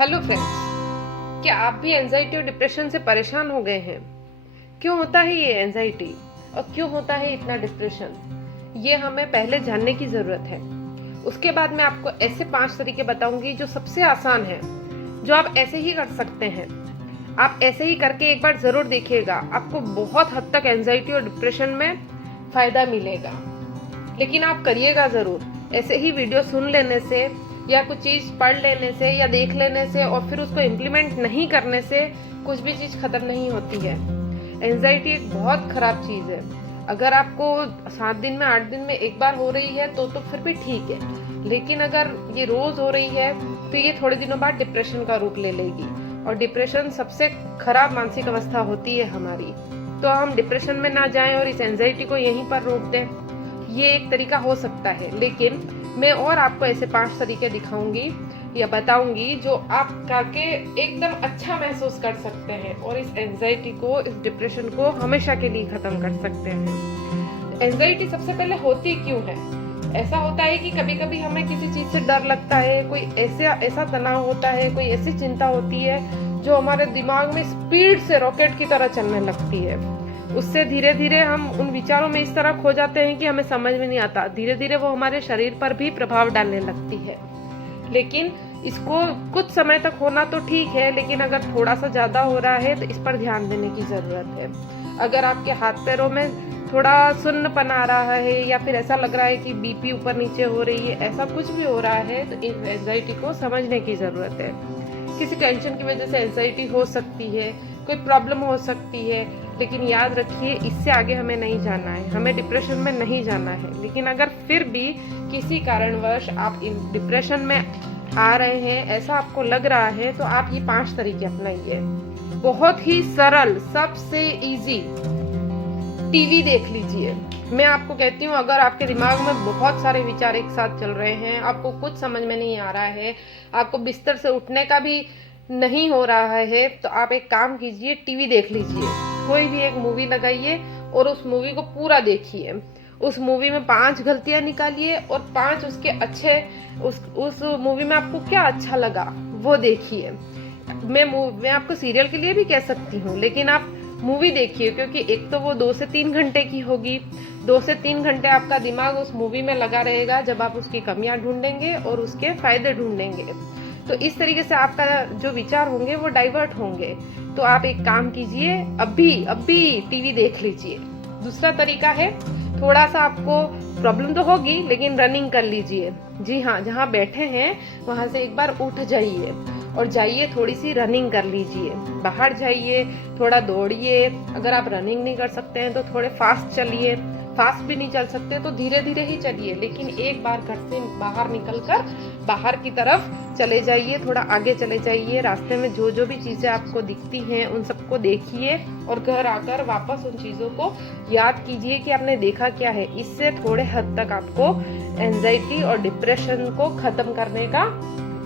Hello friends, क्या आप भी एंजाइटी और डिप्रेशन से परेशान हो गए हैं? क्यों होता है ये एंजाइटी और क्यों होता है इतना डिप्रेशन? ये हमें पहले जानने की जरूरत है। उसके बाद मैं आपको ऐसे 5 तरीके बताऊंगी जो सबसे आसान है, जो आप ऐसे ही कर सकते हैं। आप ऐसे ही करके एक बार जरूर देखिएगा, आपको बहुत हद तक एंजाइटी और डिप्रेशन में फायदा मिलेगा। लेकिन आप करिएगा जरूर। ऐसे ही वीडियो सुन लेने से या कुछ चीज पढ़ लेने से या देख लेने से और फिर उसको इम्प्लीमेंट नहीं करने से कुछ भी चीज खत्म नहीं होती है। एंजाइटी एक बहुत खराब चीज है। अगर आपको 7 दिन में 8 दिन में एक बार हो रही है तो फिर भी ठीक है, लेकिन अगर ये रोज हो रही है तो ये थोड़े दिनों बाद डिप्रेशन का रूप ले लेगी। और डिप्रेशन सबसे खराब मानसिक अवस्था होती है हमारी। तो हम डिप्रेशन में ना जाएं और इस एंजाइटी को यहीं पर रोक दें, ये एक तरीका हो सकता है। लेकिन मैं और आपको ऐसे 5 तरीके दिखाऊंगी या बताऊंगी जो आप करके एकदम अच्छा महसूस कर सकते हैं और इस एंजाइटी को, इस डिप्रेशन को हमेशा के लिए खत्म कर सकते हैं। एंजाइटी सबसे पहले होती क्यों है? ऐसा होता है कि कभी कभी हमें किसी चीज से डर लगता है, कोई ऐसा तनाव होता है, कोई ऐसी चिंता होती है जो हमारे दिमाग में स्पीड से रॉकेट की तरह चलने लगती है। उससे धीरे धीरे हम उन विचारों में इस तरह खो जाते हैं कि हमें समझ में नहीं आता। धीरे धीरे वो हमारे शरीर पर भी प्रभाव डालने लगती है। लेकिन इसको कुछ समय तक होना तो ठीक है, लेकिन अगर थोड़ा सा ज्यादा हो रहा है तो इस पर ध्यान देने की जरूरत है। अगर आपके हाथ पैरों में थोड़ा सुन्नपन आ रहा है या फिर ऐसा लग रहा है कि बीपी ऊपर नीचे हो रही है, ऐसा कुछ भी हो रहा है तो इस एंजाइटी को समझने की जरूरत है। किसी टेंशन की वजह से एंजाइटी हो सकती है, कोई प्रॉब्लम हो सकती है, लेकिन याद रखिए इससे आगे हमें नहीं जाना है, हमें डिप्रेशन में नहीं जाना है। लेकिन अगर फिर भी किसी कारणवश आप डिप्रेशन में आ रहे हैं, ऐसा आपको लग रहा है, तो आप ये 5 तरीके अपनाइए। बहुत ही सरल, सबसे इजी। टीवी देख लीजिए। मैं आपको कहती हूँ, अगर आपके दिमाग में बहुत सारे विचार एक साथ चल रहे हैं, आपको कुछ समझ में नहीं आ रहा है, आपको बिस्तर से उठने का भी नहीं हो रहा है, तो आप एक काम कीजिए, टीवी देख लीजिए। कोई भी एक मूवी लगाइए और उस मूवी को पूरा देखिए। उस मूवी में 5 गलतियां निकालिए और 5 उसके अच्छे, उस मूवी में आपको क्या अच्छा लगा वो देखिए। मैं आपको सीरियल के लिए भी कह सकती हूँ, लेकिन आप मूवी देखिए, क्योंकि एक तो वो 2 से 3 घंटे की होगी। 2 से 3 घंटे आपका दिमाग उस मूवी में लगा रहेगा, जब आप उसकी कमियां ढूंढेंगे और उसके फायदे ढूंढेंगे। तो इस तरीके से आपका जो विचार होंगे वो डाइवर्ट होंगे। तो आप एक काम कीजिए, अभी टीवी देख लीजिए। दूसरा तरीका है, थोड़ा सा आपको प्रॉब्लम तो होगी, लेकिन रनिंग कर लीजिए। जी हाँ, जहाँ बैठे हैं वहां से एक बार उठ जाइए और जाइए, थोड़ी सी रनिंग कर लीजिए। बाहर जाइए, थोड़ा दौड़िए। अगर आप रनिंग नहीं कर सकते हैं तो थोड़े फास्ट चलिए। फास्ट भी नहीं चल सकते तो धीरे धीरे ही चलिए, लेकिन एक बार घर से बाहर निकलकर बाहर की तरफ चले जाइए, थोड़ा आगे चले जाइए। रास्ते में जो जो भी चीजें आपको दिखती हैं उन सबको देखिए और घर आकर वापस उन चीजों को याद कीजिए कि आपने देखा क्या है। इससे थोड़े हद तक आपको एंजाइटी और डिप्रेशन को खत्म करने का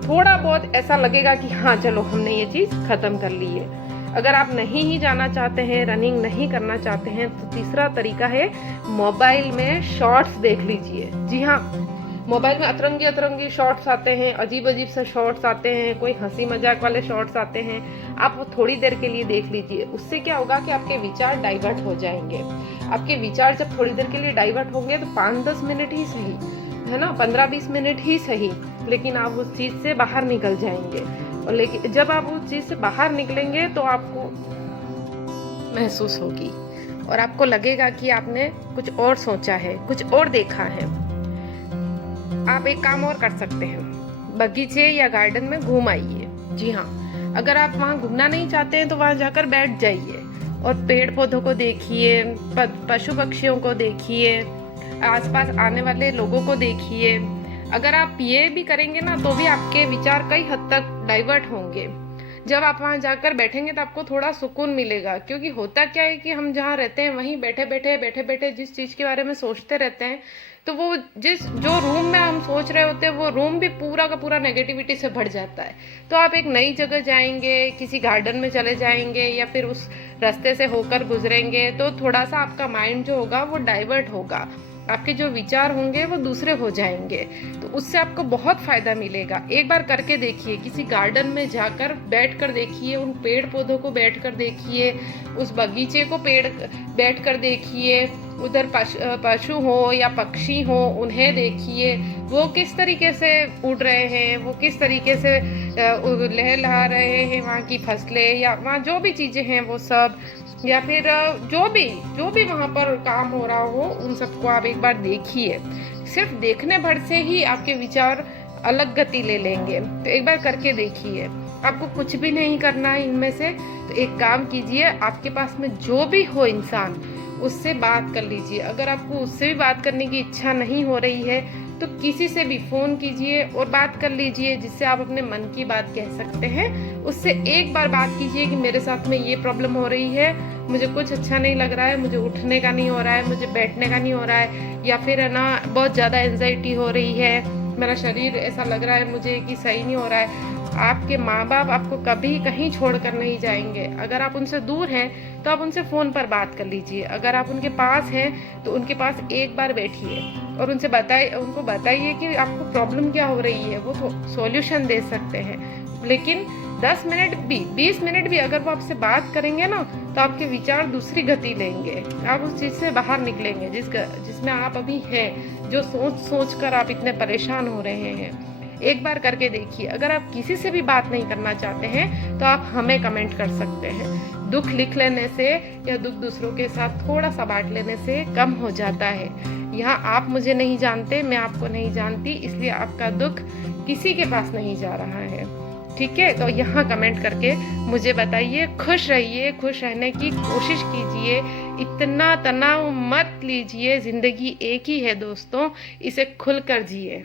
थोड़ा बहुत ऐसा लगेगा कि हाँ चलो हमने ये चीज खत्म कर ली है। अगर आप नहीं ही जाना चाहते हैं, रनिंग नहीं करना चाहते हैं, तो तीसरा तरीका है, मोबाइल में शॉर्ट्स देख लीजिए। जी हाँ, मोबाइल में अतरंगी अतरंगी शॉर्ट्स आते हैं, अजीब अजीब से शॉर्ट्स आते हैं, कोई हंसी मजाक वाले शॉर्ट्स आते हैं। आप वो थोड़ी देर के लिए देख लीजिए। उससे क्या होगा कि आपके विचार डाइवर्ट हो जाएंगे। आपके विचार जब थोड़ी देर के लिए डाइवर्ट होंगे तो 5-10 मिनट ही सही, है ना, 15-20 मिनट ही सही, लेकिन आप उस चीज से बाहर निकल जाएंगे। और लेकिन जब आप उस चीज से बाहर निकलेंगे तो आपको महसूस होगी और आपको लगेगा कि आपने कुछ और सोचा है, कुछ और देखा है। आप एक काम और कर सकते हैं, बगीचे या गार्डन में घूम आइए। जी हाँ, अगर आप वहाँ घूमना नहीं चाहते हैं तो वहाँ जाकर बैठ जाइए और पेड़ पौधों को देखिए, पशु पक्षियों को देखिए, आसपास आने वाले लोगों को देखिए। अगर आप ये भी करेंगे ना तो भी आपके विचार कई हद तक डाइवर्ट होंगे। जब आप वहां जाकर बैठेंगे तो आपको थोड़ा सुकून मिलेगा, क्योंकि होता क्या है कि हम जहाँ रहते हैं वहीं बैठे बैठे जिस चीज के बारे में सोचते रहते हैं, तो वो जो रूम में हम सोच रहे होते हैं वो रूम भी पूरा का पूरा नेगेटिविटी से भर जाता है। तो आप एक नई जगह जाएंगे, किसी गार्डन में चले जाएंगे या फिर उस रास्ते से होकर गुजरेंगे, तो थोड़ा सा आपका माइंड जो होगा वो डाइवर्ट होगा आपके जो विचार होंगे वो दूसरे हो जाएंगे, तो उससे आपको बहुत फ़ायदा मिलेगा। एक बार करके देखिए, किसी गार्डन में जाकर बैठ कर देखिए, उन पेड़ पौधों को बैठ कर देखिए, उस बगीचे को बैठ कर देखिए, उधर पशु हो या पक्षी हो उन्हें देखिए, वो किस तरीके से उड़ रहे हैं, वो किस तरीके से लहलहा रहे हैं, वहाँ की फसलें या वहाँ जो भी चीज़ें हैं वो सब, या फिर जो भी वहाँ पर काम हो रहा हो, उन सबको आप एक बार देखिए। सिर्फ देखने भर से ही आपके विचार अलग गति ले लेंगे, तो एक बार करके देखिए। आपको कुछ भी नहीं करना है इनमें से, तो एक काम कीजिए, आपके पास में जो भी हो इंसान, उससे बात कर लीजिए। अगर आपको उससे भी बात करने की इच्छा नहीं हो रही है तो किसी से भी फ़ोन कीजिए और बात कर लीजिए, जिससे आप अपने मन की बात कह सकते हैं। उससे एक बार बात कीजिए कि मेरे साथ में ये प्रॉब्लम हो रही है, मुझे कुछ अच्छा नहीं लग रहा है, मुझे उठने का नहीं हो रहा है, मुझे बैठने का नहीं हो रहा है, या फिर है ना बहुत ज़्यादा एंजाइटी हो रही है, मेरा शरीर ऐसा लग रहा है मुझे कि सही नहीं हो रहा है। आपके माँ बाप आपको कभी कहीं छोड़कर नहीं जाएंगे। अगर आप उनसे दूर हैं तो आप उनसे फ़ोन पर बात कर लीजिए। अगर आप उनके पास हैं तो उनके पास एक बार बैठिए और उनको बताइए कि आपको प्रॉब्लम क्या हो रही है। वो सॉल्यूशन दे सकते हैं, लेकिन 10 मिनट भी 20 मिनट भी अगर वो आपसे बात करेंगे ना, तो आपके विचार दूसरी गति लेंगे। आप उस चीज़ से बाहर निकलेंगे जिसमें आप अभी हैं, जो सोच कर आप इतने परेशान हो रहे हैं। एक बार करके देखिए। अगर आप किसी से भी बात नहीं करना चाहते हैं तो आप हमें कमेंट कर सकते हैं। दुख लिख लेने से या दुख दूसरों के साथ थोड़ा सा बांट लेने से कम हो जाता है। यहाँ आप मुझे नहीं जानते, मैं आपको नहीं जानती, इसलिए आपका दुख किसी के पास नहीं जा रहा है। ठीक है, तो यहाँ कमेंट करके मुझे बताइए। खुश रहिए, खुश रहने की कोशिश कीजिए, इतना तनाव मत लीजिए। ज़िंदगी एक ही है दोस्तों, इसे खुलकर जिए।